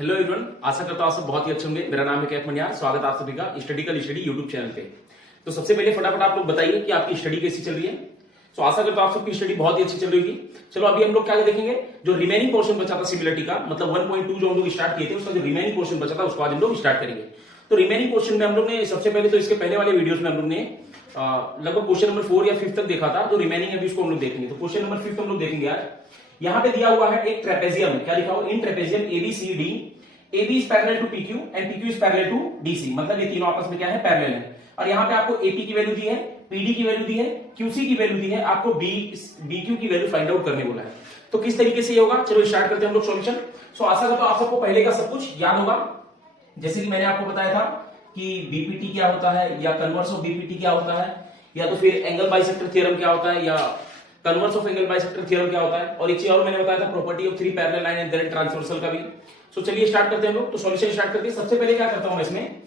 Hello everyone, आशा करता हूं आप सब बहुत ही अच्छे होंगे। मेरा नाम है कैफ मंडियार। स्वागत है आप सभी का स्टडी कल स्टडी यूट्यूब चैनल पे। तो सबसे पहले फटाफट आप लोग बताइए कि आपकी स्टडी कैसी चल रही है। तो आशा करता हूं आप सबकी स्टडी बहुत ही अच्छी चल रही होगी। चलो अभी हम लोग क्या देखेंगे, जो रिमेनिंग पोर्शन बचा था सिमिलरिटी का, मतलब 1.2 जो हम लोग स्टार्ट किए थे, उसका जो रिमेनिंग पोर्शन बचा था उसको आज हम लोग स्टार्ट करेंगे। तो रिमेनिंग पोर्शन में हम लोग ने सबसे पहले तो इसके पहले वाले वीडियोस में हम लोग ने लगभग क्वेश्चन नंबर 4 या 5 तक देखा था। जो रिमेनिंग है अभी उसको हम लोग देखेंगे। तो क्वेश्चन नंबर 5 हम लोग देखेंगे आज। यहाँ पे दिया हुआ है एक ट्रेपेजियम, क्या लिखा हुआ, in trapezium ABCD AB is parallel to PQ and PQ is parallel to DC, मतलब ये तीनों आपस में क्या है, पैरेलल है। और यहाँ पे आपको AP की वैल्यू दी है, PD की वैल्यू दी है, QC की वैल्यू दी है, आपको BQ की वैल्यू फाइंड आउट करने बोला है। तो किस तरीके से ये होगा, चलो स्टार्ट करते हैं हम लोग सॉल्यूशन। सो आशा करता हूं आप सबको पहले का सब कुछ याद होगा। जैसे कि मैंने आपको बताया था कि BPT क्या होता है, या कन्वर्स ऑफ BPT क्या होता है, या तो फिर एंगल बाइसेक्टर थ्योरम क्या होता है, या converse of angle bisector theorem क्या होता है। और एक चीज और मैंने बताया था, property of 3 parallel line and direct transversal का भी। सो चलिए स्टार्ट करते हैं हम लोग। तो सॉल्यूशन स्टार्ट करते हैं। सबसे पहले क्या करता हूं इसमें,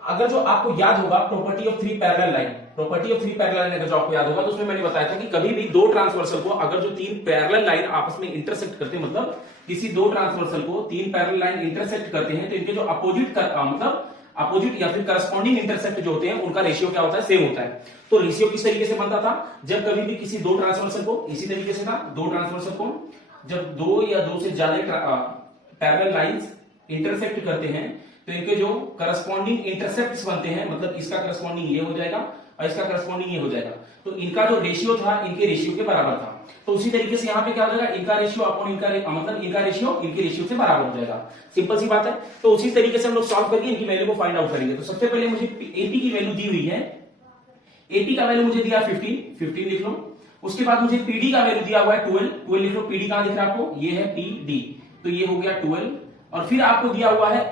अगर जो आपको याद होगा property of 3 parallel line, property of 3 parallel line अगर जो आपको याद होगा, तो उसमें मैंने बताया था कि कभी भी दो ट्रांसवर्सल को अगर जो 3 पैरेलल लाइन आपस में इंटरसेक्ट करते हैं, मतलब किसी दो ट्रांसवर्सल को 3 पैरेलल लाइन इंटरसेक्ट करते हैं, तो इनके जो अपोजिट मतलब अपोजिट या फिर करस्पॉन्डिंग इंटरसेक्ट जो होते हैं, उनका रेशियो क्या होता है, सेम होता है। तो रेशियो किस तरीके से बनता था, जब कभी भी किसी दो ट्रांसवर्सल को, इसी तरीके से था, दो ट्रांसवर्सल को जब दो या दो से ज्यादा पैरेलल लाइंस इंटरसेक्ट करते हैं, तो इनके जो करस्पॉन्डिंग इंटरसेप्ट्स बनते हैं, मतलब इसका करस्पॉन्डिंग ये हो जाएगा और इसका करस्पॉन्डिंग ये हो जाएगा, तो इनका जो रेशियो था इनके रेशियो के बराबर था। तो उसी तरीके से यहाँ पे क्या हो जाएगा, इनका रेशियो अपॉन इनका मतलब इनका रेशियो इनके रेशियो से बराबर हो जाएगा। सिंपल सी बात है। तो उसी तरीके से हम लोग सॉल्व करके इनकी वैल्यू को फाइंड आउट करेंगे। तो सबसे पहले मुझे एपी की वैल्यू दी हुई है, एपी का वैल्यू मुझे दिया 15 लिख लो। उसके बाद मुझे पीडी का वैल्यू दिया हुआ है 12 लिख लो। पीडी कहां दिख रहा है आपको, ये है पीडी, तो ये हो गया 12। और फिर आपको दिया हुआ है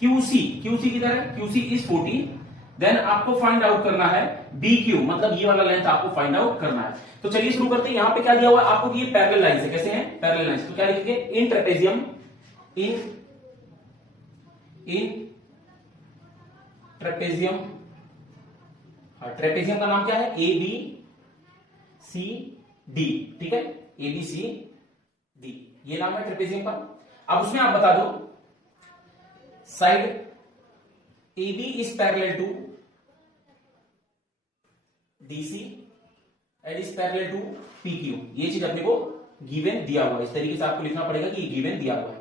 क्यूसी, क्यूसी किधर है, क्यूसी इज 14। देन आपको फाइंड आउट करना है बीक्यू, मतलब ये वाला लेंथ आपको फाइंड आउट करना है। तो चलिए शुरू करते हैं। यहां पे क्या दिया हुआ है आपको, ये पैरेलल लाइंस है। कैसे हैं, पैरेलल लाइंस। तो क्या लिखेंगे, इन ट्रेपेजियम, इन ट्रेपेजियम, ट्रेपेजियम का नाम क्या है, ए बी सी डी, ठीक है, ए बी सी डी, ये नाम है ट्रेपेजियम का। अब उसमें आप बता दो, side A B is parallel to DC and is parallel to P Q. ये चीज अपने को गिवन दिया हुआ है, इस तरीके से आपको लिखना पड़ेगा कि गिवन दिया हुआ है।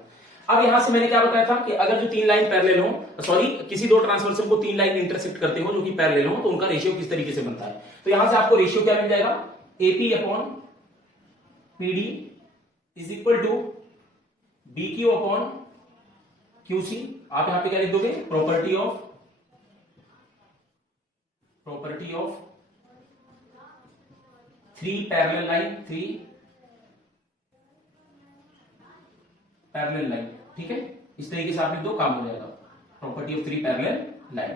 अब यहां से मैंने क्या बताया था कि अगर जो 3 लाइन पैरेलल हो, सॉरी किसी दो ट्रांसवर्सल को 3 लाइन इंटरसेक्ट करते हो जो कि पैरेलल हो, तो उनका रेशियो किस तरीके से बनता है। तो यहां से आपको रेशियो क्या मिल जाएगा, A P upon P D is equal to B Q upon Q C. आप यहां पे क्या लिख दोगे, property of 3 parallel line, 3 parallel line, ठीक है, इस तरीके से आप लिख दो, काम हो जाएगा। Property of 3 parallel line.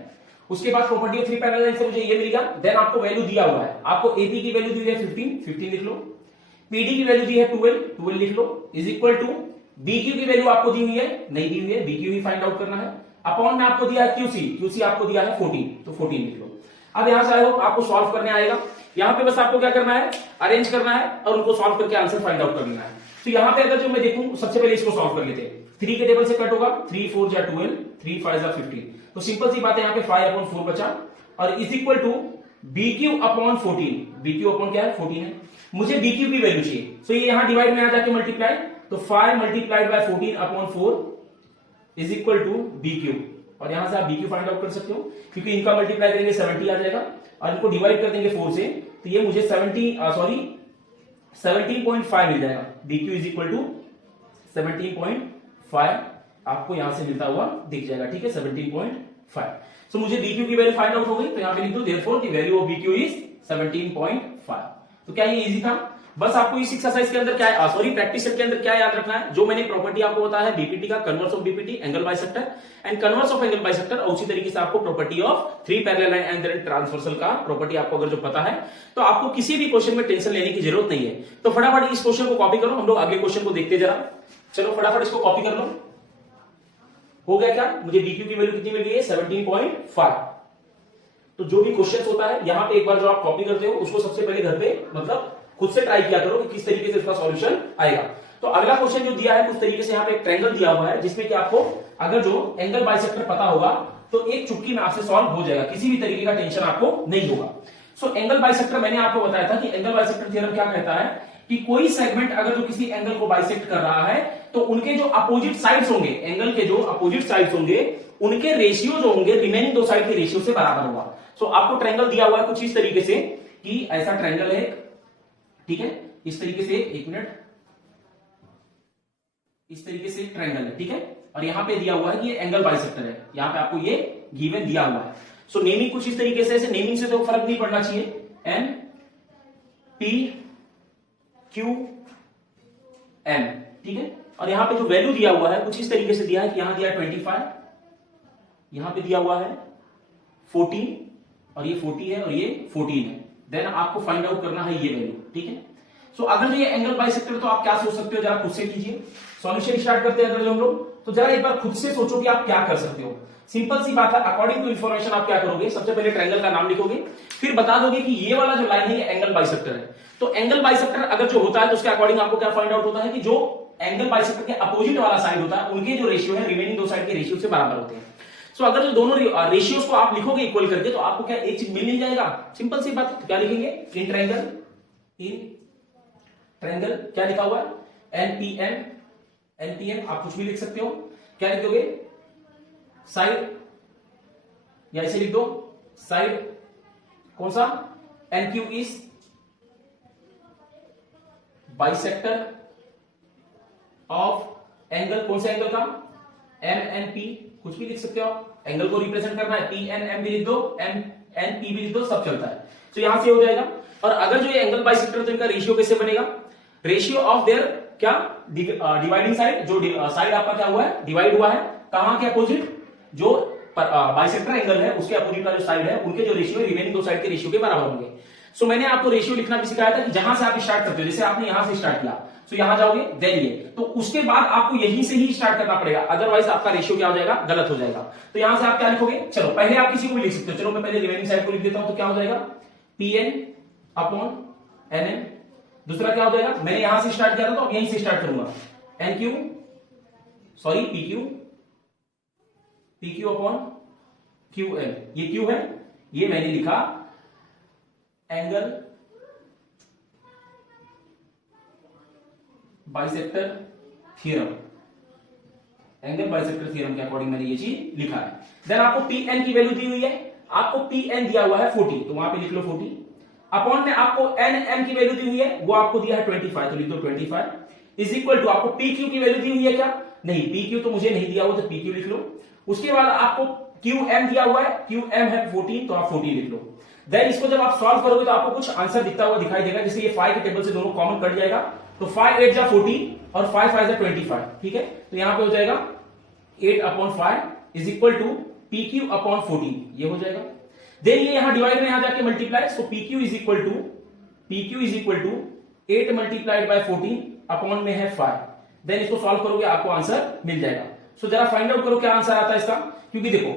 उसके बाद प्रॉपर्टी ऑफ 3 पैरेलल लाइन से मुझे ये मिल गया। देन आपको वैल्यू दिया हुआ है, आपको एपी की वैल्यू दी है 15 लिख लो। पीडी की वैल्यू दी है 12 लिख लो, इज इक्वल टू बीक्यू की वैल्यू आपको दी हुई है, नहीं दी हुई है, बीक्यू ही फाइंड आउट करना है। अपॉन में आपको दिया है क्यूसी आपको दिया है 14, तो 14 लिख लो। अब यहां से आपको सॉल्व करने आएगा। यहां पे बस आपको क्या करना है, अरेंज करना है और उनको सॉल्व करके आंसर फाइंड आउट करना है। तो यहां पे अगर जो मैं देखूं, सबसे पहले इसको सॉल्व कर लेते हैं। 3 के टेबल से कट होगा, 3 4 जा 12, 3 5 जा 15। तो सिंपल सी बात है, यहां पे 5 अपॉन 4 बचा और is equal to B Q upon 14। B Q upon क्या है, 14 है। मुझे बीक्यू की वैल्यू चाहिए, तो ये यहां डिवाइड में आ जाके मल्टीप्लाई, तो 5 multiplied by 14 upon 4 is equal to B Q. और यहां से आप बीक्यू फाइंड आउट कर सकते हो, क्योंकि इनका मल्टीप्लाई करेंगे 70 आ जाएगा और इनको डिवाइड कर देंगे 4 से, तो ये मुझे 17.5 मिल जाएगा। बीक्यू इज इक्वल टू 17.5 आपको यहां से मिलता हुआ दिख जाएगा, ठीक है, 17.5। सो मुझे बीक्यू की वैल्यू फाइंड आउट हो गई, तो यहां पे लिख दो therefore the value of BQ is 17.5। तो क्या ये इजी था। बस आपको इस एक्सरसाइज के अंदर क्या है, सॉरी प्रैक्टिस सेट के अंदर क्या याद रखना है, जो मैंने प्रॉपर्टी आपको बताया है बीपीटी का, converse of B P T angle bisector and converse of angle bisector, और उसी तरीके से आपको property of 3 parallel line and then transversal का प्रॉपर्टी आपको अगर जो पता है, तो आपको किसी भी क्वेश्चन में टेंशन लेने की जरूरत नहीं है। तो फटाफट इस क्वेश्चन को कॉपी करो, हम लोग अगले क्वेश्चन को देखते जरा। चलो फटाफट इसको कॉपी कर लो। हो गया क्या, मुझे बीक्यू की वैल्यू कितनी मिल गई है, 17.5। तो जो भी क्वेश्चन होता है यहां पे एक बार जो आप कॉपी करते हो, उसको सबसे पहले घर पे मतलब खुद से ट्राई किया करो कि किस तरीके से इसका सॉल्यूशन आएगा। तो अगला क्वेश्चन जो दिया है कुछ तरीके से यहाँ पे एक ट्रायंगल दिया हुआ है जिसमें कि आपको अगर जो एंगल बाइसेक्टर पता होगा तो एक चुटकी में आपसे सॉल्व हो जाएगा, किसी भी तरीके का टेंशन आपको नहीं होगा। सो एंगल बाइसेक्टर मैंने आपको बताया था कि एंगल बाइसेक्टर थ्योरम क्या कहता है कि कोई सेगमेंट अगर जो किसी एंगल को बाइसेक्ट कर रहा है तो उनके जो अपोजिट साइड्स होंगे, एंगल के जो अपोजिट साइड्स होंगे उनके रेशियो जो होंगे रिमेनिंग दो साइड के रेशियो से बराबर होगा। सो आपको ट्रायंगल दिया हुआ है कुछ इस तरीके से कि ऐसा ट्रायंगल है, ठीक है, इस तरीके से, एक मिनट, इस तरीके से ट्रायंगल है, ठीक है, और यहां पे दिया हुआ है कि ये एंगल बाइसेक्टर है, यहां पे आपको ये गिवन दिया हुआ है। सो नेमिंग कुछ इस तरीके से, ऐसे नेमिंग से तो फर्क नहीं पड़ना चाहिए, एन पी क्यू एम, ठीक है, और यहां पे जो वैल्यू दिया हुआ है कुछ इस तरीके से दिया है कि यहां दिया है 25, यहां पे दिया हुआ है 14 और ये 40 है और ये 14 है। देन आपको फाइंड आउट करना है ये वैल्यू, ठीक है। सो अगर जो ये एंगल बाइसेक्टर तो आप क्या सोच सकते हो, जरा खुद से कीजिए। सॉल्यूशन स्टार्ट करते हैं अगर जो हम लोग, तो जरा एक बार खुद से सोचो कि आप क्या कर सकते हो। सिंपल सी बात है, अकॉर्डिंग टू इंफॉर्मेशन आप क्या करोगे, सबसे पहले ट्रायंगल का नाम लिखोगे, फिर बता दोगे कि ये वाला जो लाइन है ये एंगल बाइसेक्टर है। तो एंगल बाइसेक्टर अगर जो होता है तो उसके अकॉर्डिंग आपको क्या फाइंड आउट होता है कि जो एंगल बाइसेक्टर के अपोजिट वाला साइड होता है उनके जो रेशियो है रिमेनिंग दो साइड के रेशियो से बराबर होते हैं। सो अगर जो दोनों रेशियोज को आप लिखोगे इक्वल करके तो आपको क्या एक चीज मिल नहीं जाएगा, सिंपल सी बात। क्या लिखेंगे, इन ट्रायंगल क्या लिखा हुआ है, एनपीएम आप कुछ भी लिख सकते हो। क्या लिख दोगे, साइड, या इसे लिख दो साइड, कौन सा, NQ is bisector of angle, कौन से एंगल का, एमएनपी, कुछ भी लिख सकते हो आप। एंगल को रिप्रेजेंट करना है, पी एन एम भी लिख दो, एम एन पी भी लिख दो, सब चलता है। तो यहां से हो जाएगा। और अगर जो ये एंगल बाइसेक्टर तो इनका रेशियो कैसे बनेगा, रेशियो ऑफ देयर क्या, डिवाइडिंग साइड, जो साइड आपका क्या हुआ है, डिवाइड हुआ है, कहां के अपोजिट, जो बाइसेक्टर एंगल है उसके अपोजिट का जो साइड है उनके जो रेशियो है रिमेनिंग दो साइड के रेशियो के बराबर होंगे। सो मैंने आपको रेशियो लिखना भी सिखाया था कि जहां से आप स्टार्ट करते हो, जैसे आपने यहां से स्टार्ट किया तो यहां जाओगे देन ये, तो उसके बाद आपको यहीं से ही स्टार्ट करना पड़ेगा, अदरवाइज आपका रेशियो क्या हो जाएगा, गलत हो जाएगा। तो यहां से आप क्या लिखोगे, चलो पहले आप किसी को भी लिख सकते हो, चलो मैं पहले रिमेनिंग साइड को लिख देता हूं, तो क्या हो जाएगा, P N upon N M. दूसरा क्या हो जाएगा, मैंने यहां से स्टार्ट किया था तो अब यहीं से स्टार्ट करूंगा, N Q, sorry P Q upon Q L. ये क्यू है, ये मैंने लिखा angle bisector theorem, angle bisector theorem के अकॉर्डिंग मैंने ये चीज लिखा है। देन आपको पी एन की वैल्यू दी हुई है, आपको पी एन दिया हुआ है 40, तो वहां पे लिख लो 40, अपॉन में आपको एन एम की वैल्यू दी हुई है, वो आपको दिया है 25, तो लिख दो 25, इज इक्वल टू आपको पी क्यू की वैल्यू दी हुई है क्या, नहीं, पी क्यू तो मुझे नहीं दिया हुआ, तो पी क्यू लिख लो। उसके बाद आपको क्यू एम दिया हुआ है, क्यू एम है 14, तो आप 14 लिख लो। देन इसको जब आप सॉल्व करोगे तो आपको कुछ आंसर दिखता हुआ दिखाई देगा, जैसे ये 5 के टेबल से दोनों कॉमन कट जाएगा, तो 5 8 जा 40 और 5 5 जा 25, ठीक है, तो यहां पे हो जाएगा 8 upon 5 is equal to P Q upon 14, ये हो जाएगा। देन ये यहां डिवाइड में यहां जाके multiply, so P Q is equal to 8 multiplied by 14 upon में है 5। देन इसको सॉल्व करोगे आपको आंसर मिल जाएगा। सो जरा फाइंड आउट करो क्या आंसर आता है इसका, क्योंकि देखो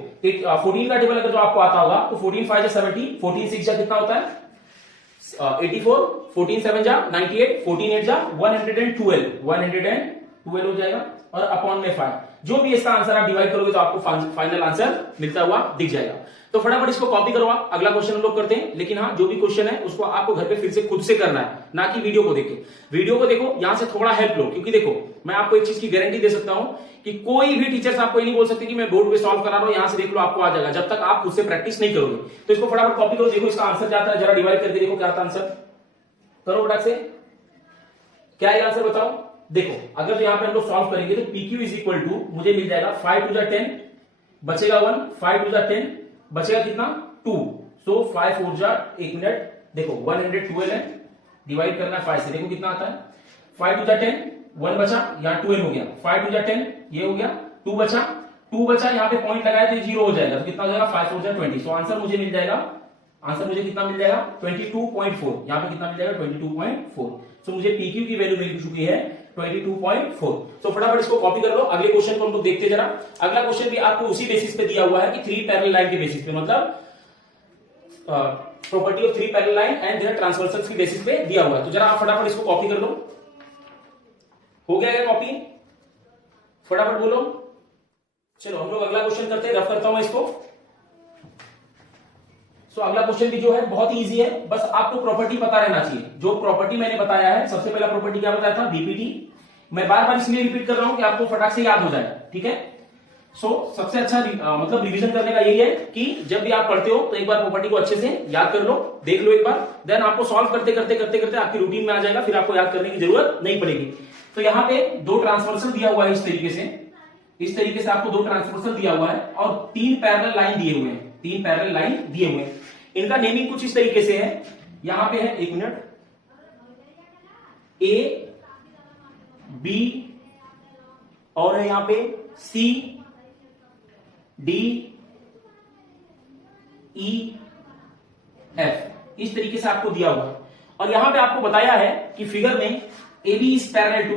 14 का टेबल अगर जो आपको आता होगा तो 14 5 जा 70, 14 6 जा कितना होता है 84, 14 7 जा 98, 14 8 जा 112 हो जाएगा, और अपॉन में 5। जो भी इसका आंसर आप डिवाइड करोगे तो आपको फाइनल आंसर मिलता हुआ दिख जाएगा। तो फटाफट इसको कॉपी करो आप, अगला क्वेश्चन हम लोग करते हैं। लेकिन हाँ, जो भी क्वेश्चन है उसको आपको घर पे फिर से खुद से करना है, ना कि वीडियो को देखे। वीडियो को देखो, यहां से थोड़ा हेल्प लो, क्योंकि देखो मैं आपको एक चीज की गारंटी दे सकता हूं कि कोई भी टीचर्स आपको ये नहीं बोल सकते कि मैं बोर्ड पे सॉल्व करा रहा हूं, यहां से देख लो आपको आ जाएगा, जब तक आप खुद से प्रैक्टिस नहीं करोगे। तो इसको फटाफट कॉपी करो, देखो इसका आंसर जाता है, जरा डिवाइड करके देखो क्या आता है आंसर, करो फटाक से, क्या है आंसर बताओ। देखो अगर यहाँ पे हम लोग सॉल्व करेंगे तो PQ इज इक्वल टू मुझे मिल जाएगा 5 2 जा 10, बचेगा 1, 5 2 जा 10, बचेगा कितना 2, सो 5 4 जा, एक मिनट, देखो 112 है, डिवाइड करना है 5 से, देखो कितना आता है 5 2 जा 10, 1 बचा, यहाँ 2n हो गया, 5 2 जा 10, ये हो गया, 2 बचा, यहाँ पे पॉइंट लगाया तो 0 हो जाएगा, तो कितना हो जाएगा 5 4 जा 20। सो आंसर मुझे मिल जाएगा, कितना मिल जाएगा 22.4, यहाँ पे कितना मिल जाएगा 22.4। सो मुझे PQ की वैल्यू मिल चुकी है 22.4। सो फटाफट इसको कॉपी कर लो, अगले क्वेश्चन को हम लोग देखते जरा। अगला क्वेश्चन भी आपको उसी बेसिस पे दिया हुआ है कि 3 पैरेलल लाइन के बेसिस पे, मतलब property of 3 parallel line and their transversals की बेसिस पे दिया हुआ है। तो जरा आप फटाफट इसको कॉपी कर लो। हो गया क्या कॉपी? फटाफट बोलो। चलो हम लोग अगला क्वेश्चन करते हैं, रफ करता हूं मैं इसको। अगला क्वेश्चन भी जो है बहुत ही इजी है, बस आपको प्रॉपर्टी पता रहना चाहिए। जो प्रॉपर्टी मैंने बताया है, सबसे पहला प्रॉपर्टी क्या बताया था? बीपीटी। मैं बार बार इसलिए रिपीट कर रहा हूं कि आपको फटाक से याद हो जाए, ठीक है। सबसे अच्छा मतलब रिवीजन करने का यही है कि जब भी आप पढ़ते हो तो एक बार प्रॉपर्टी को अच्छे से याद कर लो, देख लो एक बार, देन आपको सॉल्व करते करते करते करते आपकी रूटीन में आ जाएगा, फिर आपको याद करने की जरूरत नहीं पड़ेगी। तो यहाँ पे दो ट्रांसवर्सल दिया हुआ है, इस तरीके से आपको दो ट्रांसवर्सल दिया हुआ है और तीन पैरेलल लाइन दिए हुए हैं, तीन पैरेलल लाइन दिए हुए हैं। इनका नेमिंग कुछ इस तरीके से है, यहां पे है, एक मिनट, ए बी और है यहां पे सी डी ई एफ, इस तरीके से आपको दिया हुआ है। और यहां पे आपको बताया है कि फिगर में A B is parallel to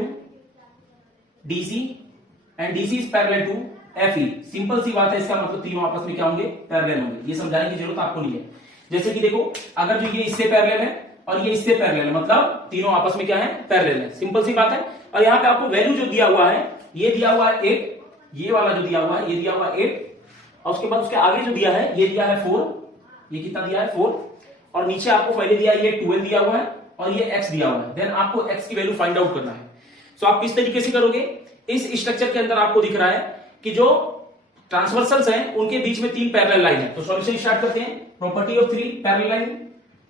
DC and DC is parallel to F E. Simple सी बात है, इसका मतलब तीनों आपस में क्या होंगे? पैरेलल होंगे। ये समझाने की जरूरत आपको नहीं है। जैसे कि देखो, अगर जो ये इससे पैरेलल है और ये इससे पैरेलल है, मतलब तीनों आपस में क्या है? पैरेलल है। सिंपल सी बात है। और यहां पे आपको वैल्यू जो दिया हुआ है, ये दिया हुआ है 8, ये वाला जो दिया हुआ है ये दिया हुआ है 8, और उसके बाद उसके आगे जो दिया है ये दिया है 4, ये कितना दिया है? 4, और नीचे आपको पहले दिया है ये 12 दिया हुआ है और ये x दिया हुआ है। देन आपको x की वैल्यू फाइंड आउट करना है। आप किस तरीके से करोगे? इस स्ट्रक्चर के अंदर आपको दिख रहा है कि जो ट्रांसवर्सल्स हैं उनके बीच में तीन पैरेलल लाइन है। तो सॉल्यूशन स्टार्ट करते हैं। Property of three parallel line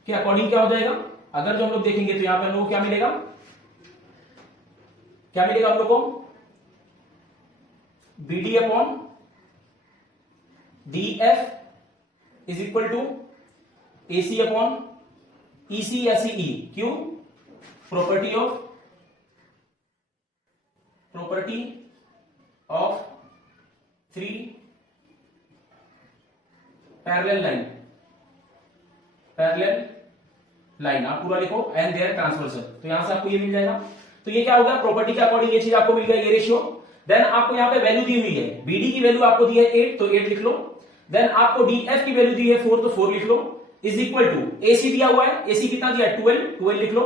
के अकॉर्डिंग क्या हो जाएगा? अगर जो हम लोग देखेंगे तो यहां पर हम लोग को क्या मिलेगा? क्या मिलेगा हम लोग को? BD upon DF is equal to AC upon EC या CE। क्यों? Property of three parallel line आप पूरा लिखो, एंड देयर ट्रांसवर्सल। तो यहां से आपको ये मिल जाएगा। तो ये क्या होगा? प्रॉपर्टी के अकॉर्डिंग ये चीज आपको मिल गया, ये रेशियो। देन आपको यहां पे वैल्यू दी हुई है, BD की वैल्यू आपको दी है 8, तो 8 लिख लो। देन आपको DF की वैल्यू दी है 4, तो 4 लिख लो, इज इक्वल टू AC दिया हुआ है, AC कितना दिया है? 12 लिख लो,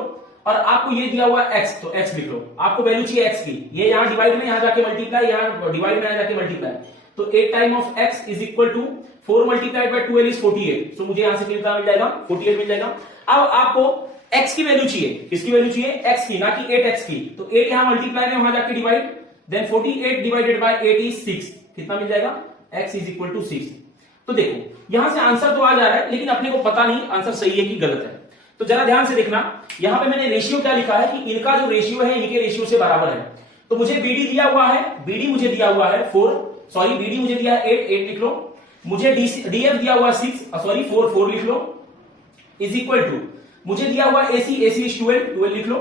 और आपको ये दिया हुआ है x, तो x लिख लो। आपको वैल्यू चाहिए x की, ये यहां डिवाइड में, यहां जाके मल्टीप्लाई, यहां डिवाइड में, यहां जाके मल्टीप्लाई। तो 8 time of x is equal to 4 multiplied by 12 is 48। तो मुझे यहां से कितना मिल जाएगा? 48 मिल जाएगा। अब आपको x की वैल्यू चाहिए, किसकी वैल्यू चाहिए? x की, ना कि 8x की। तो 8 यहां मल्टीप्लाई में, वहां जाके divide, then 48 divided by 8 is 6। कितना मिल जाएगा? x is equal to 6। तो देखो यहां से आंसर तो आ जा रहा है, लेकिन अपने को पता नहीं आंसर सही है कि गलत है। तो जरा ध्यान से देखना, यहां पे मैंने रेशियो क्या लिखा है कि इनका जो रेशियो है इनके रेशियो से बराबर है। तो मुझे BD दिया हुआ है, BD मुझे दिया हुआ है 4, सॉरी BD मुझे दिया है 8 लिख लो। मुझे DF दिया हुआ 6, सॉरी 4 लिख लो, इज इक्वल टू मुझे दिया हुआ AC इज 12 लिख लो।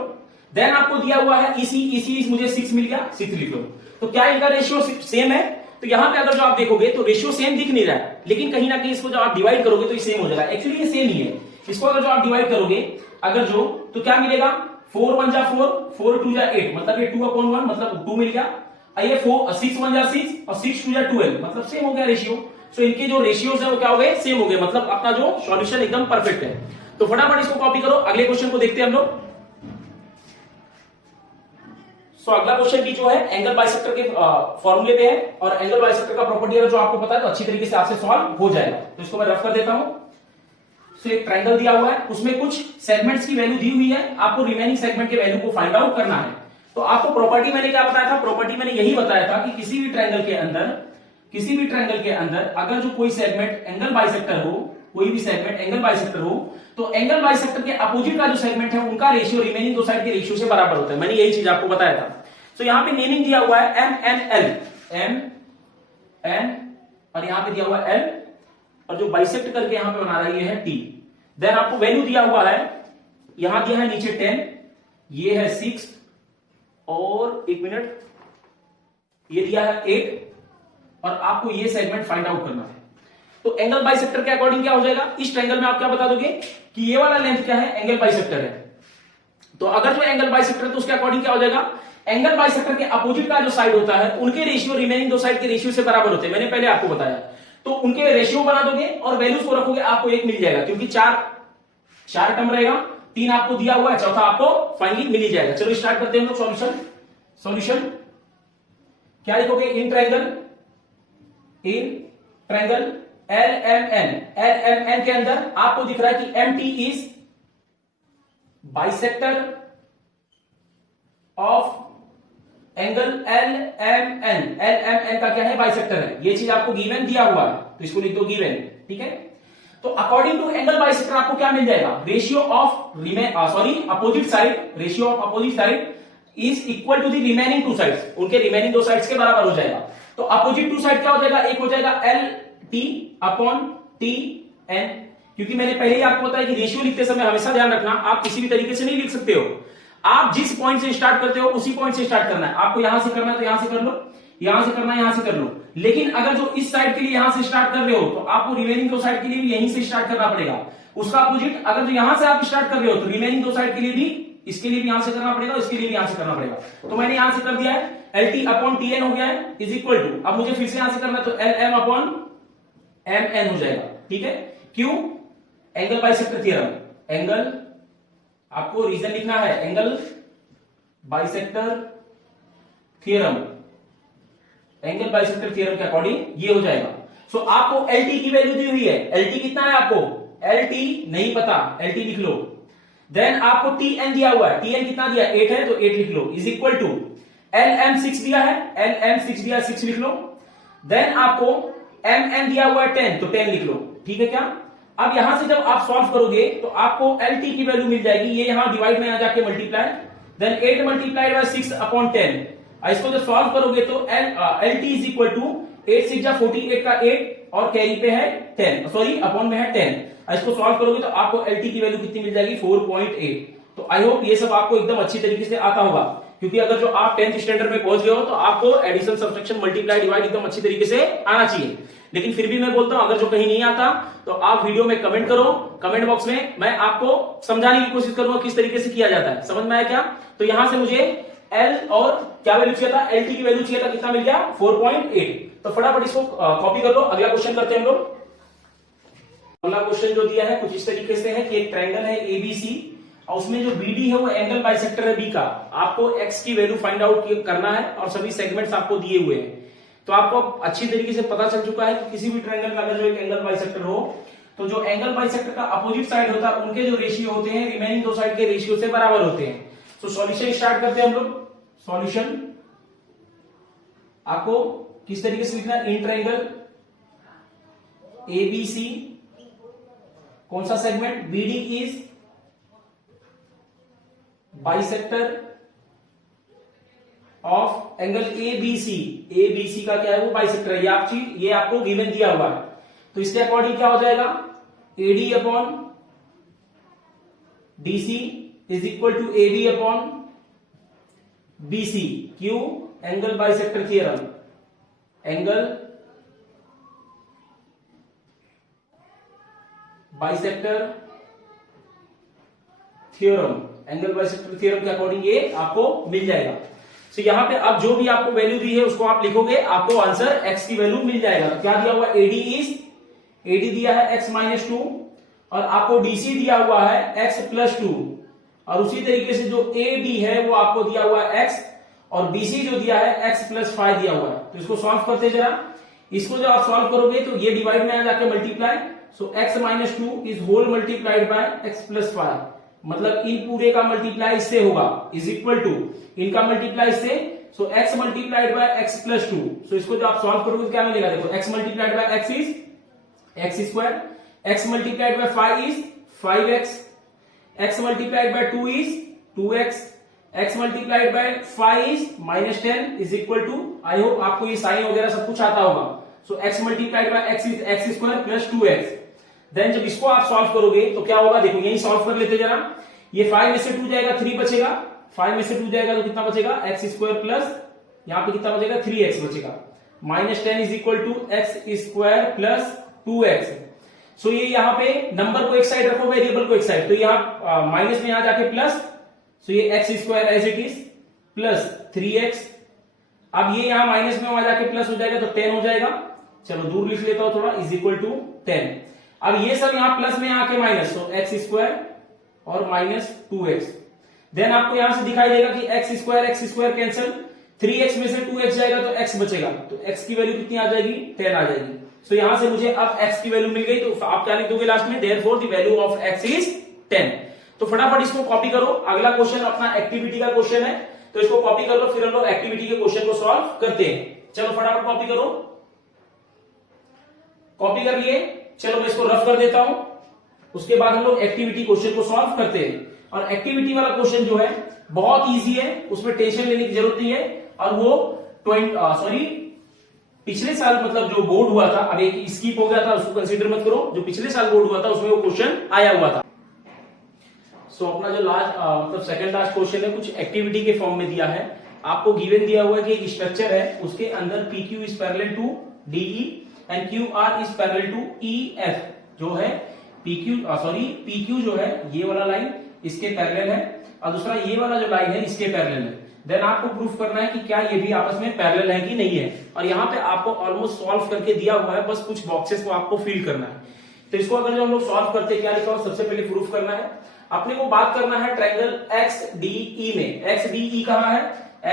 देन आपको दिया हुआ है EC मुझे 6 मिल गया, 6 लिख लो। तो क्या इनका रेशियो सेम है? तो यहां पे अगर जो आप देखोगे तो रेशियो सेम दिख नहीं रहा है, लेकिन कहीं ना कहीं इसको जब आप डिवाइड करोगे तो ये सेम हो जाएगा। एक्चुअली ये सेम ही है। इसको अगर जो आप डिवाइड करोगे अगर जो, तो क्या मिलेगा? 4 1 जा 4, 4 2 जा 8, मतलब ये 2/1, मतलब 2 मिल गया। ये 6 1 जा 6 और 6 2 जा 12, मतलब सेम हो गया रेशियो। सो इनके जो रेशियोज है वो क्या हो गए? सेम हो गए, मतलब अपना जो सॉल्यूशन एकदम परफेक्ट है। तो फटाफट इसको कॉपी करो। अगले क्वेश्चन को देखते हैं हम लोग। अगला क्वेश्चन की जो है एंगल बाइसेक्टर के फॉर्मूले पे है, और एंगल बाइसेक्टर का प्रॉपर्टी अगर जो आपको पता है तो अच्छी तरीके से आपसे सॉल्व हो जाएगा। तो इसको मैं रफ कर देता हूं। एक ट्रायंगल दिया हुआ है, उसमें कुछ सेगमेंट्स की वैल्यू दी हुई है, आपको रिमेनिंग सेगमेंट के वैल्यू को फाइंड आउट करना है। तो आपको प्रॉपर्टी मैंने क्या बताया था? प्रॉपर्टी मैंने यही बताया था कि किसी भी ट्रायंगल के अंदर अगर जो कोई सेगमेंट एंगल बाइसेक्टर हो, कोई भी सेगमेंट एंगल बाइसेक्टर हो, तो एंगल बाइसेक्टर के अपोजिट का जो सेगमेंट है उनका रेशियो रिमेनिंग दो साइड के रेशियो से बराबर होता है। मैंने यही चीज आपको बताया था। तो यहां पे नेमिंग दिया हुआ है M N, और यहां पे दिया हुआ है L, और जो बाइसेक्ट करके यहां पे बना रहा है ये है T। देन आपको वैल्यू दिया हुआ है, यहां दिया है नीचे 10, ये है 6, और 1 मिनट, ये दिया है 8, और आपको ये सेगमेंट फाइंड आउट करना है। तो एंगल बाइसेक्टर के अकॉर्डिंग क्या हो जाएगा? इस ट्रायंगल में आप क्या बता दोगे कि ये वाला लेंथ क्या है? एंगल बाइसेक्टर है। तो अगर जो एंगल बाइसेक्टर है तो उसके अकॉर्डिंग क्या हो जाएगा? एंगल बाइसेक्टर के अपोजिट का जो साइड होता है उनके रेशियो रिमेनिंग दो साइड के रेशियो से बराबर होते हैं। मैंने पहले आपको बताया। तो उनके रेशियो बना दोगे और वैल्यूज को रखोगे, आपको 1 मिल जाएगा, क्योंकि चार टर्म रहेगा, 3 आपको दिया हुआ है, चौथा आपको फाइनली मिल ही जाएगा। चलो स्टार्ट करते हैं हम लोग सॉल्यूशन। सॉल्यूशन क्या लिखोगे? In triangle L M N के अंदर आपको दिख रहा है कि M T is bisector of angle L M N का क्या है? बाइसेक्टर है। ये चीज आपको गिवन दिया हुआ है तो इसको लिख दो गिवन। ठीक है, तो अकॉर्डिंग टू एंगल बाइसेक्टर आपको क्या मिल जाएगा? Ratio of opposite side, ratio of opposite side is equal to the remaining two sides. उनके रिमेनिंग दो साइड्स के बराबर हो जाएगा। तो अपोजिट टू साइड क्या हो जाएगा? एक हो जाएगा L T upon T N. क्योंकि मैंने पहले ही आपको बताया कि रेशियो लिखते समय हमेशा ध्यान रखना, आप किसी भी तरीके से नहीं लिख सकते हो। आप जिस पॉइंट से स्टार्ट करते हो उसी पॉइंट से स्टार्ट करना है। आपको यहां से करना है तो यहां से कर लो, यहां से करना है यहां से कर लो। लेकिन अगर जो इस साइड के लिए यहां से स्टार्ट कर रहे हो तो आपको रिमेनिंग दो साइड के लिए भी यहीं से स्टार्ट करना पड़ेगा। उसका अपोजिट अगर जो यहां से आप स्टार्ट कर रहे हो तो रिमेनिंग दो साइड के लिए भी, इसके लिए भी यहां से करना पड़ेगा, इसके लिए भी यहां से करना पड़ेगा। तो मैंने यहां से कर दिया है, L T upon T N हो गया है इज इक्वल टू, अब मुझे फिर से यहां से करना है तो L M upon M N हो जाएगा। ठीक है, क्यों? Angle bisector theorem. एंगल आपको रीजन लिखना है, angle bisector theorem, angle bisector theorem के अकॉर्डिंग ये हो जाएगा। सो आपको एल टी की वैल्यू दी हुई है। एल टी कितना है आपको? एल टी नहीं पता, एल टी लिख लो। देन आपको टी एन दिया हुआ है, टी एन कितना दिया? 8 है तो 8 लिख लो is equal to L M 6 दिया है, एल एम 6 दिया, 6 लिख लो। देन आपको एम एन दिया हुआ है 10 तो 10 लिख लो। ठीक है क्या? अब यहां से जब आप सॉल्व करोगे तो आपको एल टी की वैल्यू मिल जाएगी, ये यहां डिवाइड में आ जाके multiply, then 8 multiplied by 6 upon 10। इसको जब सॉल्व करोगे तो L T is equal to 8 6 जा 48 का 8 और कैरी पे है 10, सॉरी अपॉन में है 10। इसको सॉल्व करोगे तो आपको एल टी की वैल्यू कितनी मिल जाएगी? 4.8। तो आई होप ये सब आपको एकदम अच्छी तरीके से आता होगा, क्योंकि अगर जो आप 10th स्टैंडर्ड में पहुंच गए हो तो आपको एडिशन, सब्ट्रैक्शन, मल्टीप्लाई, डिवाइड एकदम अच्छी तरीके से आना चाहिए। लेकिन फिर भी मैं बोलता हूं अगर जो कहीं नहीं आता तो आप वीडियो में कमेंट करो, कमेंट बॉक्स में मैं आपको समझाने की कोशिश करूंगा किस तरीके से किया जाता है। समझ में आया क्या? तो यहां से मुझे एल और क्या वैल्यू चाहिए था? एल टी की वैल्यू चाहिए था, कितना मिल गया? 4.8। तो फटाफट इसको कॉपी कर लो। अगला क्वेश्चन करते हैं हम लोग। अगला क्वेश्चन जो दिया है कुछ इस तरीके से है कि एक ट्रायंगल है एबीसी और उसमें जो बीडी है वो एंगल बाइसेक्टर है बी का। आपको एक्स की वैल्यू फाइंड आउट करना है और सभी सेगमेंट्स आपको दिए हुए हैं। तो आपको अच्छी तरीके से पता चल चुका है कि किसी भी ट्रायंगल का अगर जो एक एंगल बाइसेक्टर हो तो जो एंगल बाइसेक्टर का अपोजिट साइड होता है उनके जो रेशियो होते हैं रिमेनिंग दो साइड के रेशियो से बराबर होते हैं। तो सॉल्यूशन स्टार्ट करते हैं हम लोग। सॉल्यूशन आपको किस तरीके से लिखना है? इन ट्रायंगल एबीसी कौन सा segment? B D is bisector of angle A B C. A B C का क्या है? वो बाइसेक्टर है। ये आपको गिवन दिया हुआ है। तो इसके अकॉर्डिंग क्या हो जाएगा? AD upon DC is equal to AB upon BC. क्यों? Angle bisector theorem, angle bisector theorem, angle bisector theorem के अकॉर्डिंग ये आपको मिल जाएगा। तो यहां पे अब जो भी आपको वैल्यू दी है उसको आप लिखोगे, आपको आंसर एक्स की वैल्यू मिल जाएगा। क्या दिया हुआ? एडी दिया है एक्स माइनस 2 और आपको डीसी दिया हुआ है एक्स प्लस 2 और उसी तरीके से जो ए डी है वो आपको दिया हुआ है एक्स और बीसी जो दिया है एक्स प्लस 5 दिया हुआ है। तो इसको सॉल्व करते जरा। इसको जब आप सॉल्व करोगे तो ये डिवाइड में आ जाके multiply, so x minus 2 is whole multiplied by x plus 5, मतलब इन पूरे का मल्टीप्लाई इससे होगा इज इक्वल टू इनका मल्टीप्लाई इससे, so x multiplied by x plus 2। So इसको जब आप सॉल्व करोगे तो क्या मिलेगा? देखो x multiplied by x is x square, x multiplied by 5 is 5x, x multiplied by 2 is 2x, x multiplied by 5 is minus 10 is equal to, I hope आपको ये साइन वगैरह सब कुछ आता होगा। So x multiplied by x is x square plus 2x। Then जब इसको आप सॉल्व करोगे तो क्या होगा? देखो यही सॉल्व कर लेते जरा। ये 5 में से 2 जाएगा 3 बचेगा, 5 में से 2 जाएगा तो कितना बचेगा? एक्स स्क्वायर प्लस यहां पे कितना बचेगा? 3x बचेगा, minus 10 is equal to X square plus 2x। So ये यहां पे नंबर को एक साइड रखो, वेरिएबल को एक साइड, तो यहां माइनस में आ जाके प्लस, सो ये X square as it is plus 3x। अब ये यहां माइनस में आ जाके प्लस हो जाएगा तो 10 हो जाएगा, चलो दूर लिख लेता हूं थोड़ा, इज इक्वल टू 10। अब ये सब यहां प्लस में आके माइनस, तो एक्स स्क्वायर और माइनस 2x। देन आपको यहां से दिखाई देगा कि एक्स स्क्वायर कैंसिल, 3x में से 2x जाएगा तो x बचेगा, तो x की वैल्यू कितनी आ जाएगी, 10 आ जाएगी। सो यहां से मुझे अब x की वैल्यू मिल गई, तो आप क्या लिख दोगे लास्ट में, therefore the value of x is 10। तो फटाफट इसको कॉपी करो, अगला क्वेश्चन अपना एक्टिविटी का क्वेश्चन है, तो इसको कॉपी कर लो, फिर हम लोग एक्टिविटी के क्वेश्चन को सॉल्व करते हैं। चलो फटाफट कॉपी करो, कॉपी कर लिए, चलो मैं इसको रफ कर देता हूं, उसके बाद हम लोग एक्टिविटी क्वेश्चन को सॉल्व करते हैं। और एक्टिविटी वाला क्वेश्चन जो है बहुत इजी है, उसमें टेंशन लेने की जरूरत नहीं है, और वो पिछले साल मतलब जो बोर्ड हुआ था, अब एक स्किप हो गया था, उसको कंसीडर मत करो, जो पिछले साल बोर्ड हुआ था उसमें वो क्वेश्चन आया हुआ था। सो अपना जो लास्ट मतलब सेकंड लास्ट क्वेश्चन है, कुछ एक्टिविटी के फॉर्म में दिया है, आपको गिवन दिया हुआ है कि एक स्ट्रक्चर है, उसके अंदर PQ is parallel to DE and QR is parallel to EF, जो है PQ जो है ये वाला लाइन इसके पैरेलल है, और दूसरा ये वाला जो लाइन है इसके पैरेलल है। देन आपको प्रूफ करना है कि क्या ये भी आपस में पैरेलल है कि नहीं है, और यहाँ पे आपको ऑलमोस्ट सॉल्व करके दिया हुआ है, बस कुछ बॉक्सेस को आपको फिल करना है। तो इसको अगर जो हम लोग सॉल्व करते हैं, क्या लिखा हो, सबसे पहले प्रूफ करना है, अपने को बात करना है ट्रायंगल XDE में। XDE कहां है,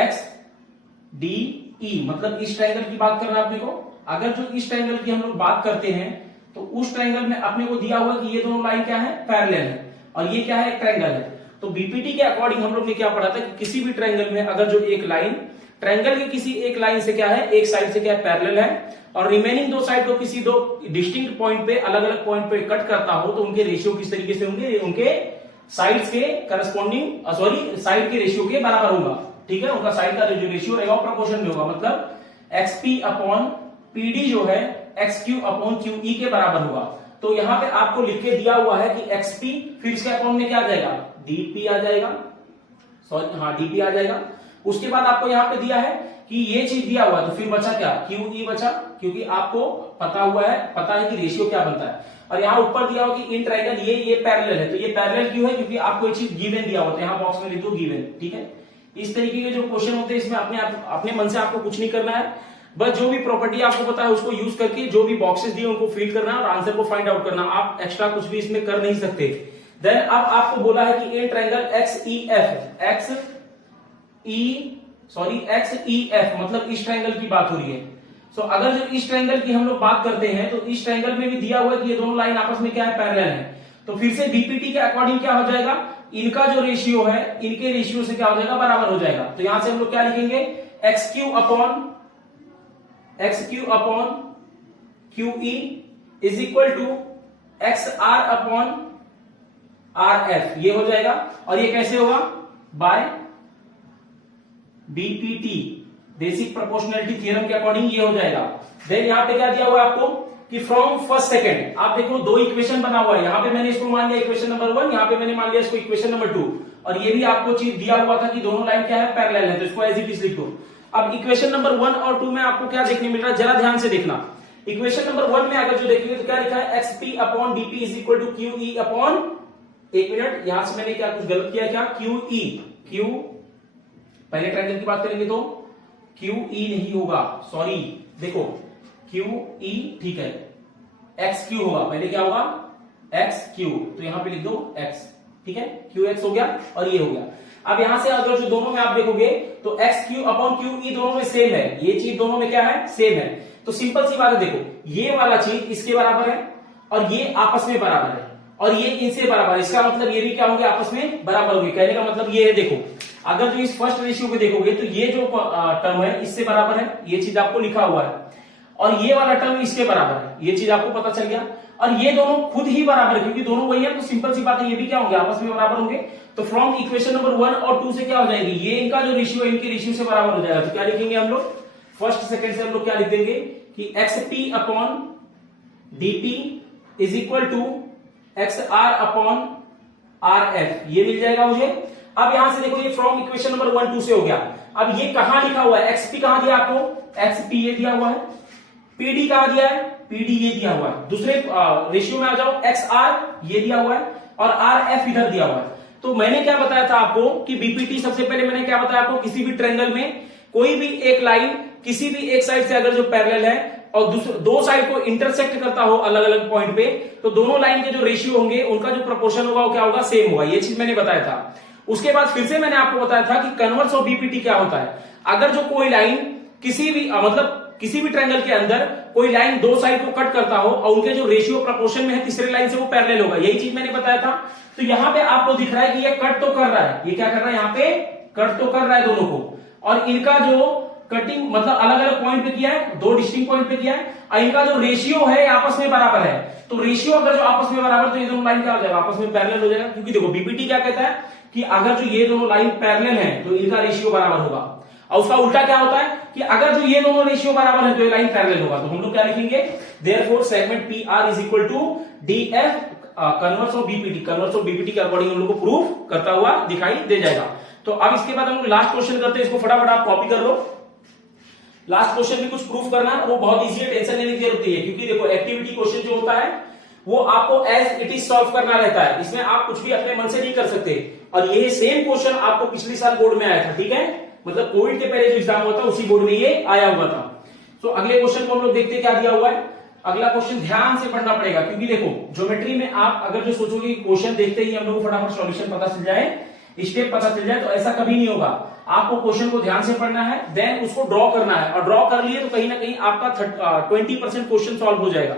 XDE मतलब इस ट्रायंगल की बात करना है अपने को। अगर जो इस ट्रायंगल की हम लोग बात करते हैं, तो उस ट्रायंगल में अपने को दिया हुआ कि ये दोनों लाइन क्या है, पैरेलल है, और ये क्या है, एक ट्रायंगल है। तो बीपीटी के अकॉर्डिंग हम लोग ने क्या पढ़ा था कि किसी भी ट्रायंगल में अगर जो एक लाइन ट्रायंगल के किसी एक लाइन से क्या है, एक साइड से क्या है, पैरेलल है, और रिमेनिंग दो साइड को किसी दो डिस्टिंक्ट पॉइंट पे, अलग अलग पॉइंट पे कट करता हो, तो उनके रेशियो किस तरीके से होंगे, उनके साइड्स के करस्पॉन्डिंग साइड के रेशियो के बराबर होगा। ठीक है, उनका साइड का जो रेशियो रहेगा वो प्रोपोर्शन में होगा, मतलब XP अपॉन PD जो है XQ अपॉन QE के बराबर होगा। तो यहां पे आपको लिख के दिया हुआ है कि XP, फिर इसके अपॉन में क्या आ जाएगा, DP आ जाएगा, DP आ जाएगा। उसके बाद आपको यहाँ पे दिया है कि ये चीज दिया हुआ है, तो फिर बचा क्या, QE बचा, क्योंकि आपको पता है कि रेशियो क्या बनता है। और यहाँ ऊपर दिया हुआ कि इन ट्रायंगल ये पैरेलल है, तो ये पैरेलल क्यों है, क्योंकि आपको ये चीज गिवन दिया होता है, यहाँ बॉक्स में लिख दो गिवन। ठीक है, इस तरीके के जो क्वेश्चन होते हैं, इसमें अपने मन से आपको कुछ नहीं करना है, बस जो भी प्रॉपर्टी आपको पता है उसको यूज करके जो भी बॉक्सेस दिए उनको फिल करना है और आंसर को फाइंड आउट करना। आप एक्स्ट्रा कुछ भी इसमें कर नहीं सकते। देन अब आपको बोला है कि इन ट्रायंगल XEF मतलब इस ट्रायंगल की बात हो रही है। सो अगर जो इस ट्रायंगल की हम लोग बात करते हैं, तो इस ट्रायंगल में भी दिया हुआ है कि ये दोनों लाइन आपस में क्या है, पैरेलल है। तो फिर से बीपीटी के अकॉर्डिंग क्या हो जाएगा, इनका जो रेशियो है इनके रेशियो से क्या हो जाएगा, बराबर हो जाएगा। तो यहां से हम लोग क्या लिखेंगे, XQ upon QE is equal to XR upon RF, ये हो जाएगा। और ये कैसे होगा, by B P T basic proportionality theorem के अकॉर्डिंग ये हो जाएगा। देन यहां पे क्या दिया हुआ है आपको कि फ्रॉम फर्स्ट सेकंड, आप देखो दो इक्वेशन बना हुआ है, यहां पे मैंने इसको मान लिया इक्वेशन नंबर 1, यहां पे मैंने मान लिया इसको इक्वेशन नंबर 2, और ये भी आपको चीज दिया हुआ था कि दोनों लाइन क्या है, पैरेलल है, तो इसको एज इट इज लिख दो। अब इक्वेशन नंबर 1 और 2 में आपको क्या देखने मिल रहा है, जरा ध्यान से देखना। इक्वेशन नंबर 1 में अगर जो देखेंगे तो क्या लिखा है, XP upon DP is equal to QE upon, एक मिनट, यहां से मैंने क्या कुछ गलत किया क्या, QE पहले ट्रायंगल की बात करेंगे तो QE नहीं होगा, सॉरी, देखो QE ठीक है, XQ होगा, पहले क्या होगा, XQ, तो यहां पे लिख दो X, ठीक है, QX हो गया और ये हो गया। अब यहां से अगर जो दोनों में आप देखोगे तो XQ अपॉन QE दोनों में सेम है, ये चीज दोनों में क्या है, सेम है। तो सिंपल सी बात है, देखो ये वाला चीज इसके बराबर है और ये आपस में बराबर है और ये इनसे बराबर है, इसका मतलब ये भी क्या होंगे, आपस में बराबर होंगे। कहने का मतलब ये है, देखो अगर जो इस फर्स्ट रेशियो को देखोगे तो ये जो टर्म है इससे बराबर है, ये चीज आपको लिखा हुआ है, और ये वाला टर्म इसके बराबर है, ये चीज आपको पता चल गया। और ये दोनों खुद ही बराबर है क्योंकि दोनों वही है, तो सिंपल सी बात है, ये भी क्या होंगे, आपस में बराबर होंगे। तो फ्रॉम इक्वेशन नंबर 1 और 2 से क्या हो जाएगी, ये इनका जो रेशियो है इनके रेशियो से बराबर हो जाएगा। तो क्या लिखेंगे हम लोग, फर्स्ट सेकंड से हम लोग क्या लिख देंगे कि XP upon DP is equal to XR upon RF, ये मिल जाएगा मुझे। अब यहां से देखो ये फ्रॉम इक्वेशन नंबर 1 2 से हो गया। अब ये कहां लिखा हुआ है, XP कहां दिया आपको, XP ये दिया हुआ है, PD कहां दिया है, PD ये दिया हुआ है। दूसरे रेशियो में आ जाओ, XR ये दिया हुआ है और RF इधर दिया हुआ है। तो मैंने क्या बताया था आपको कि बीपीटी, सबसे पहले मैंने क्या बताया आपको, किसी भी ट्रायंगल में कोई भी एक लाइन किसी भी एक साइड से अगर जो पैरेलल है और दो साइड को इंटरसेक्ट करता हो अलग अलग पॉइंट पे, तो दोनों लाइन के जो रेशियो होंगे उनका जो प्रोपोर्शन होगा वो क्या होगा, सेम होगा। ये चीज मैंने बताया था। उसके बाद फिर से मैंने आपको बताया था कि कन्वर्स ऑफ बीपीटी क्या होता है। अगर जो कोई लाइन किसी भी किसी भी ट्रायंगल के अंदर कोई लाइन दो साइड को कट करता हो और उनके जो रेशियो प्रोपोर्शन में है तीसरे लाइन से वो पैरेलल होगा, यही चीज मैंने बताया था। तो यहां पे आपको दिख रहा है कि ये कट तो कर रहा है, ये क्या कर रहा है, यहाँ पे कट तो कर रहा है दोनों को, और इनका जो कटिंग मतलब अलग अलग पॉइंट पे किया है, दो डिस्टिंक्ट पॉइंट पे किया है, और इनका जो रेशियो है आपस में बराबर है। तो रेशियो अगर जो आपस में बराबर, तो ये दोनों लाइन क्या हो जाएगा, आपस में पैरेलल हो जाएगा। क्योंकि देखो बीपीटी क्या कहता है कि अगर जो ये दोनों लाइन पैरेलल है तो इनका रेशियो बराबर होगा, और उसका उल्टा क्या होता है कि अगर जो ये दोनों रेशियो बराबर है तो ये लाइन पैरेलल होगा। तो हम लोग क्या लिखेंगे, therefore segment P R is equal to D F converse of BPT. Converse of BPT के अकॉर्डिंग हम लोग को प्रूफ करता हुआ दिखाई दे जाएगा। तो अब इसके बाद हम लोग लास्ट क्वेश्चन करते हैं, इसको फटाफट आप कॉपी कर लो। लास्ट क्वेश्चन भी कुछ प्रूफ करना है, वो बहुत इजी है, टेंशन लेने की जरूरत नहीं है। क्योंकि देखो एक्टिविटी क्वेश्चन जो होता है वो आपको एज इट इज सॉल्व करना रहता है, इसमें आप कुछ भी अपने मन से नहीं कर सकते। और ये सेम क्वेश्चन आपको पिछले साल बोर्ड में आया था, ठीक है, मतलब कोविड के पहले जो एग्जाम हुआ था उसी बोर्ड में ये आया हुआ था। तो अगले क्वेश्चन को हम लोग देखते हैं क्या दिया हुआ है। अगला क्वेश्चन ध्यान से पढ़ना पड़ेगा, क्योंकि देखो ज्योमेट्री में आप अगर जो सोचोगे क्वेश्चन देखते ही हम लोग को फटाफट सॉल्यूशन पता चल जाए, स्टेप पता चल जाए, तो ऐसा कभी नहीं होगा। आपको क्वेश्चन को ध्यान से पढ़ना है, देन उसको ड्रॉ करना है, और ड्रॉ कर लिए तो कहीं ना कहीं आपका 20% क्वेश्चन सॉल्व हो जाएगा।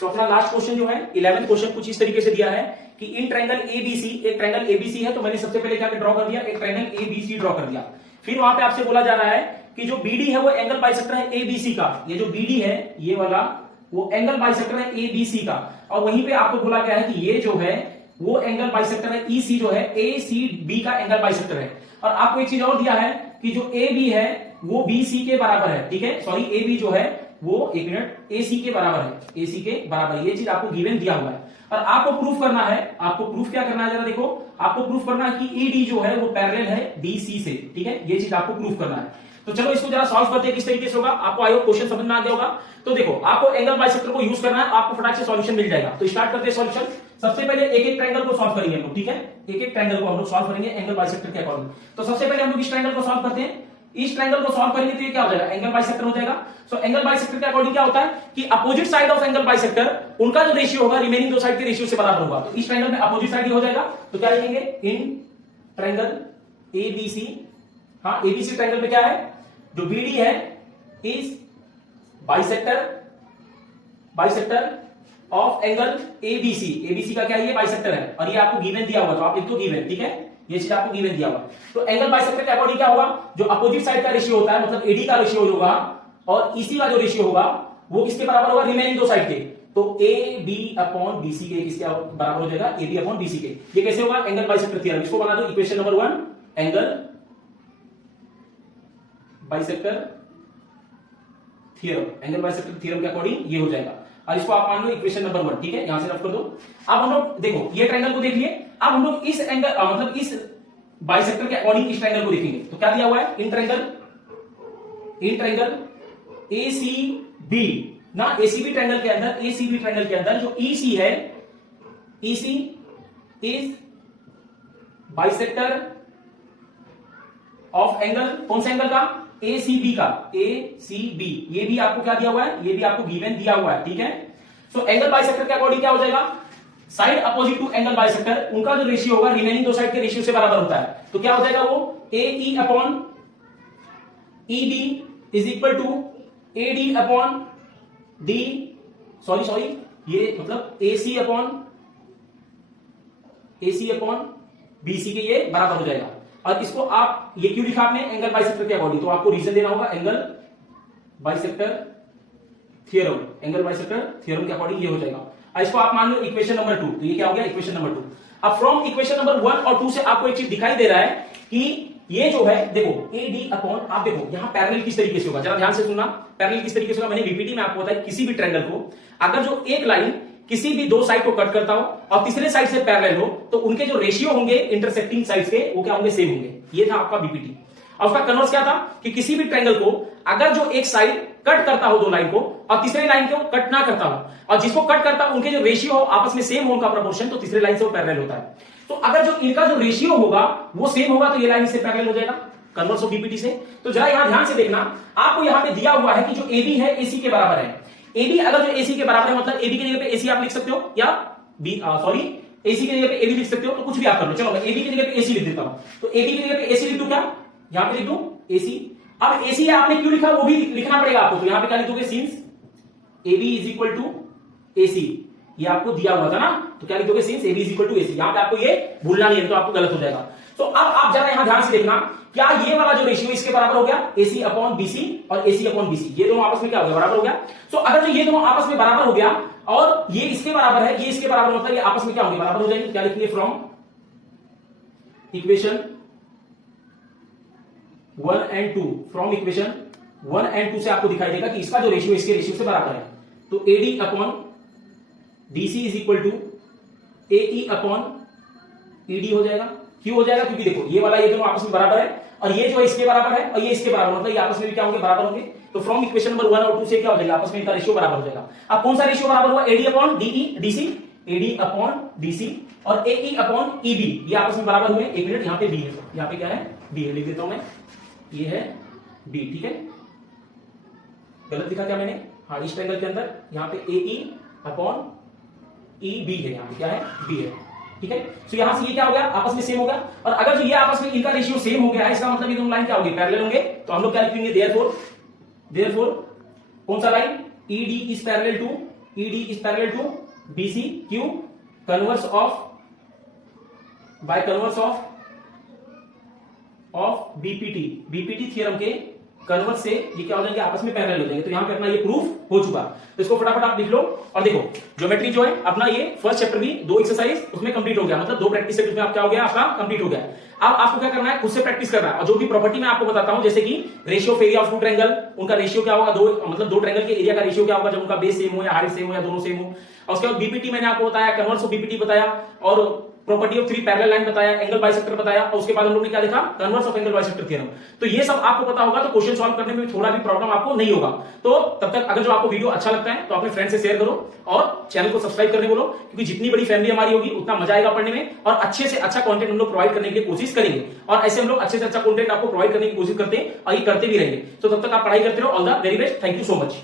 तो अपना लास्ट क्वेश्चन जो है 11th क्वेश्चन कुछ इस तरीके से दिया है कि इन ट्रायंगल एबीसी, एक ट्रायंगल एबीसी है, तो मैंने सबसे पहले क्या ड्रॉ कर दिया, एक ट्रायंगल एबीसी ड्रॉ कर दिया। फिर वहां पे आपसे बोला जा रहा है कि जो बीडी है वो एंगल बाइसेक्टर है एबीसी का, ये जो बीडी है ये वाला वो एंगल बाइसेक्टर है एबीसी का, और वहीं पे आपको बोला गया है कि ये जो है वो एंगल बाइसेक्टर है ईसी जो है एसीबी का एंगल बाइसेक्टर है। और आपको एक चीज और दिया है कि जो ए बी है वो बीसी के बराबर है, ठीक है, सॉरी ए बी जो है वो एक मिनट एसी के बराबर है, एसी के बराबर है, ये चीज आपको गिवन दिया हुआ है। और आपको प्रूफ करना है, आपको प्रूफ क्या करना है जरा देखो, आपको प्रूफ करना है कि ईडी जो है वो पैरेलल है डीसी से, ठीक है, ये चीज आपको प्रूफ करना है। तो चलो इसको जरा सॉल्व करते हैं किस तरीके से होगा, आपको आई होप क्वेश्चन समझ में आ गया होगा। तो देखो आपको एंगल बाइसेक्टर को यूज करना है, आपको फटाक से सॉल्यूशन मिल जाएगा। तो स्टार्ट करते हैं सॉल्यूशन। सबसे पहले एक एक ट्रायंगल को सॉल्व करेंगे हम लोग, ठीक है, एक एक ट्रायंगल को हम लोग सॉल्व करेंगे एंगल बाइसेक्टर के अकॉर्डिंग। तो सबसे पहले हम लोग इस ट्रायंगल को सॉल्व करते हैं। इस ट्रायंगल को सॉल्व करेंगे तो ये क्या हो जाएगा, एंगल बाइसेक्टर हो जाएगा। सो एंगल बाइसेक्टर के अकॉर्डिंग क्या होता है कि opposite side of angle bisector उनका जो रेशियो होगा रिमेनिंग दो साइड के रेशियो से बराबर होगा। तो इस ट्रायंगल में अपोजिट साइड ही हो जाएगा। तो क्या लिखेंगे, इन ट्रायंगल एबीसी, हाँ एबीसी ट्रायंगल में क्या है, जो बीडी है is bisector of angle A B C. A B C का क्या है, ये बाइसेक्टर है, और ये आपको गिवन दिया हुआ, तो आप लिख दो गिवन, ठीक है, ये चीज आपको गिवन दिया हुआ। तो एंगल बाइसेक्टर के अकॉर्डिंग क्या होगा, जो अपोजिट साइड का रेशियो होता है, मतलब एडी का रेशियो होगा और ईसी का जो रेशियो होगा वो किसके बराबर होगा, रिमेनिंग दो साइड के। तो ए बी अपॉन बीसी के किसके बराबर हो जाएगा, ए बी अपॉन बीसी के। ये कैसे होगा, एंगल बाइसेक्टर थ्योरम। इसको बना दो equation number 1, angle bisector theorem, angle bisector theorem के अकॉर्डिंग ये हो जाएगा। और इसको आप मान लो इक्वेशन नंबर 1, ठीक है, यहां से रफ कर दो। अब हम लोग देखो ये ट्रायंगल को देख लिए, अब हम लोग इस एंगल मतलब इस बाइसेक्टर के अकॉर्डिंग इस ट्रायंगल को देखेंगे। तो क्या दिया हुआ है, इन ट्रायंगल एसीबी ना, एसीबी ट्रायंगल के अंदर जो ईसी है, EC is bisector of angle, कौन सा एंगल का, एसीबी का, एसीबी। ये भी आपको क्या दिया हुआ है, ये भी आपको गिवन दिया हुआ है, ठीक है। सो एंगल बाइसेक्टर के अकॉर्डिंग क्या हो जाएगा, side opposite to angle bisector उनका जो रेशियो होगा रिमेनिंग दो साइड के रेशियो से बराबर होता है। तो क्या हो जाएगा वो A E upon E B is equal to A D upon D, sorry ये मतलब एसी अपॉन बीसी के ये बराबर हो जाएगा। और इसको आप ये क्यों लिखा आपने, एंगल बाइसेक्टर के अकॉर्डिंग, तो आपको रीजन देना होगा angle bisector theorem, angle bisector theorem के अकॉर्डिंग ये हो जाएगा। और इसको आप मान लो इक्वेशन नंबर 2, तो ये क्या हो गया, इक्वेशन नंबर 2। अब फ्रॉम इक्वेशन नंबर 1 और 2 से आपको एक चीज दिखाई दे रहा है कि ये जो है देखो ए डी अपॉन, आप देखो यहां पैरेलल किस तरीके से होगा, जरा ध्यान से सुनना, पैरेलल किस तरीके से होगा। मैंने बीपीटी में आपको बताया किसी भी ट्रायंगल को अगर जो एक लाइन किसी भी दो साइड को कट करता हो और तीसरे साइड से पैरेलल हो तो उनके जो रेशियो होंगे इंटरसेक्टिंग साइड्स के वो क्या होंगे, सेम होंगे। ये था आपका बीपीटी। और उसका कन्वर्स क्या था कि किसी भी ट्रायंगल को अगर जो एक साइड कट करता हो दो लाइन को और तीसरे लाइन को कट ना करता हो, और जिसको कट करता हो उनके जो रेशियो हो आपस में सेम हो उनका प्रोपोर्शन, तो तीसरे लाइन से वो पैरेलल होता है। तो अगर जो इनका जो रेशियो होगा वो सेम होगा तो ये लाइन से पैरेलल हो जाएगा कन्वर्स ऑफ बीपीटी से। तो जरा यहां ध्यान से देखना, आपको यहां पे दिया हुआ है कि जो एबी है एसी के बराबर है। एबी अगर जो एसी के बराबर है मतलब एबी की जगह पे एसी आप लिख सकते हो, या बी सॉरी एसी की जगह पे एबी लिख सकते हो, तो कुछ भी आप कर लो। चलो मैं एबी की जगह पे एसी लिख देता हूं, तो एबी की जगह पे एसी लिख दूं क्या, यहां पे लिख दूं एसी। अब एसी आपने क्यों लिखा वो भी लिखना पड़ेगा आपको, तो यहां पे क्या लिख दोगे, since AB is equal to AC, ये आपको दिया हुआ था ना, तो क्या लिख दोगे, since AB is equal to AC. यहां पे आपको ये भूलना नहीं है, तो आपको गलत हो जाएगा। तो अब आप जरा यहां ध्यान से देखना, क्या ये वाला जो रेशियो इसके बराबर हो गया, एसी अपॉन बीसी और एसी अपॉन बीसी, ये दोनों आपस में क्या हो गया, बराबर हो गया। तो अगर जो ये दोनों आपस में बराबर हो गया और ये इसके बराबर है, ये इसके बराबर मतलब ये आपस में क्या होंगे, बराबर हो जाएंगे। क्या लिखेंगे, from equation 1 and 2, from equation 1 and 2 से आपको दिखाई देगा कि इसका जो रेशियो इसके रेशियो से बराबर है। तो AD upon DC is equal to AE upon ED हो जाएगा। क्यों हो जाएगा, क्योंकि देखो ये वाला ये दोनों आपस में बराबर है और ये जो है इसके बराबर है और ये इसके बराबर, मतलब ये आपस में भी क्या होंगे, बराबर होंगे। तो फ्रॉम इक्वेशन नंबर 1 और 2 से क्या हो जाएगा, आपस में इनका रेशियो बराबर हो जाएगा। अब कौन सा रेशियो बराबर हुआ, AD upon DE DC, AD upon DC और एई अपॉन ईबी, ये आपस में बराबर हुए। एक मिनट, यहां पे बी है, यहां पे क्या है, बी है, लिख देता हूं मैं, ये है बी, ठीक है। गलत लिखा क्या मैंने, हाँ, इस ट्रायंगल के अंदर यहां पे एई अपॉन ईबी है, यहां पे क्या है, बी है, ठीक है। तो यहां से ये क्या हो गया, आपस में सेम हो गया। और अगर जो ये आपस में इनका रेशियो सेम हो गया है, इसका मतलब ये दोनों लाइन क्या होगी, पैरेलल होंगे। तो हम लोग क्या लिखेंगे, देयरफॉर कौन सा line, ED is parallel to BC, क्यों, converse of by converse of BPT theorem के कन्वर्स से ये क्या हो जाएंगे, आपस में पैरेलल हो जाएंगे। तो यहां पे अपना ये प्रूफ हो चुका। तो इसको फटाफट आप लिख लो। और देखो ज्योमेट्री जो है अपना ये फर्स्ट चैप्टर भी 2 एक्सरसाइज उसमें कंप्लीट हो गया, मतलब 2 प्रैक्टिस सेट में आप क्या हो गया, आपका कंप्लीट हो गया। अब आपको क्या करना है, खुद से प्रैक्टिस करना है। और जो भी प्रॉपर्टी मैं आपको बताता हूं, जैसे कि ratio of area of 2 triangle, उनका रेशियो क्या होगा, मतलब 2 ट्रायंगल के एरिया का रेशियो क्या होगा जब उनका बेस सेम हो या हाइट सेम हो या दोनों सेम हो। और उसके बाद बीपीटी मैंने आपको बताया, कन्वर्स ऑफ बीपीटी बताया, और प्रॉपर्टी ऑफ 3 पैरेलल लाइन बताया, एंगल बाइसेक्टर बताया, और उसके बाद हम लोग ने क्या देखा, converse of angle bisector theorem. तो ये सब आपको पता होगा तो क्वेश्चन सॉल्व करने में थोड़ा भी प्रॉब्लम आपको नहीं होगा। तो तब तक अगर जो आपको वीडियो अच्छा लगता है तो अपने फ्रेंड से शेयर करो और चैनल को सब्सक्राइब करने बोलो, क्योंकि जितनी बड़ी फैमिली हमारी होगी उतना मजा आएगा पढ़ने में, और अच्छे से अच्छा कंटेंट हम लोग प्रोवाइड करने के लिए कोशिश करेंगे। और ऐसे हम लोग अच्छे से अच्छा कंटेंट आपको प्रोवाइड करने की कोशिश करते हैं और ये करते भी रहेंगे। तो तब तक आप पढ़ाई करते रहो। All the very best, thank you so much.